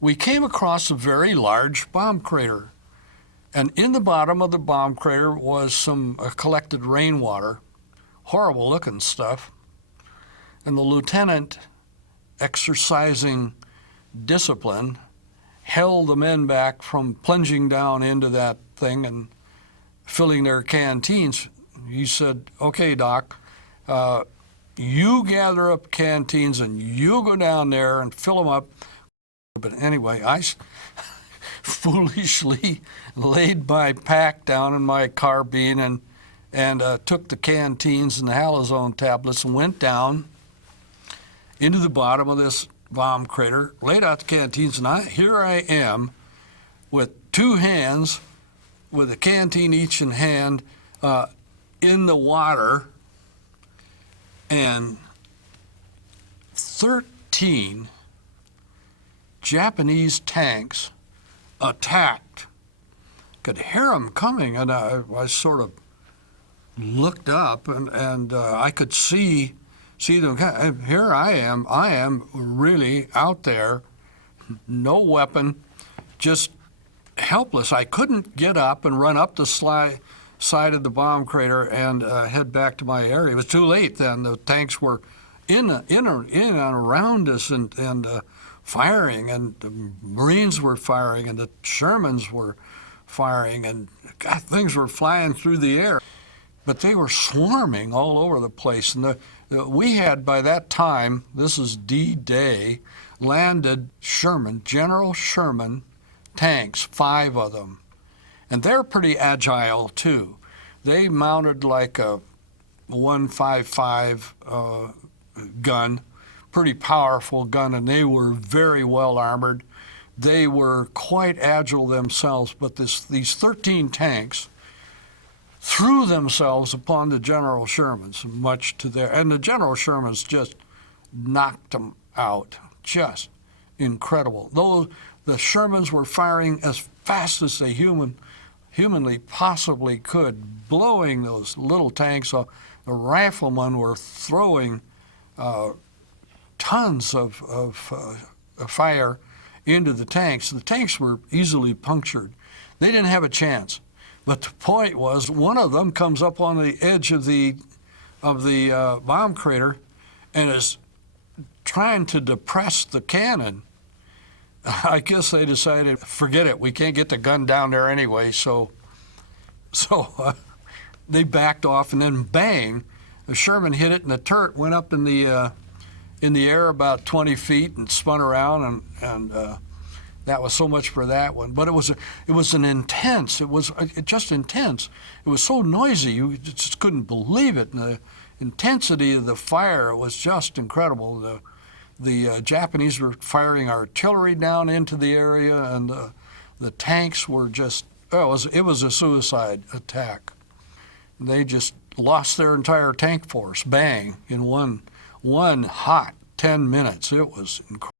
we came across a very large bomb crater. And in the bottom of the bomb crater was some collected rainwater, horrible looking stuff. And the lieutenant, exercising discipline, held the men back from plunging down into that thing and filling their canteens. He said, "Okay, Doc, you gather up canteens and you go down there and fill them up." But anyway, I foolishly laid my pack down in my carbine and took the canteens and the halazone tablets and went down into the bottom of this bomb crater, laid out the canteens, and here I am with two hands, with a canteen each in hand, in the water, and 13 Japanese tanks attacked. Could hear them coming, and I sort of looked up, and I could see them. Here I am really out there, no weapon, just helpless. I couldn't get up and run up the side of the bomb crater and head back to my area. It was too late then. The tanks were in and around us and firing, and the Marines were firing, and the Shermans were firing, and God, things were flying through the air. But they were swarming all over the place. And we had, by that time, this is D-Day, landed General Sherman tanks, 5 of them. And they're pretty agile, too. They mounted like a 155 gun, pretty powerful gun, and they were very well armored. They were quite agile themselves, but these 13 tanks threw themselves upon the General Shermans, much to their, and the General Shermans just knocked them out. Just incredible. Though the Shermans were firing as fast as they humanly possibly could, blowing those little tanks off. The riflemen were throwing tons of fire into the tanks. The tanks were easily punctured. They didn't have a chance. But the point was, one of them comes up on the edge of the bomb crater and is trying to depress the cannon. I guess they decided, forget it, we can't get the gun down there anyway, so they backed off, and then bang, the Sherman hit it, and the turret went up in the air about 20 feet and spun around, and that was so much for that one. But it was just intense. It was so noisy, you just couldn't believe it. And the intensity of the fire was just incredible. The Japanese were firing artillery down into the area, and the tanks were just, it was a suicide attack. They just lost their entire tank force, bang, in one hot 10 minutes. It was incredible.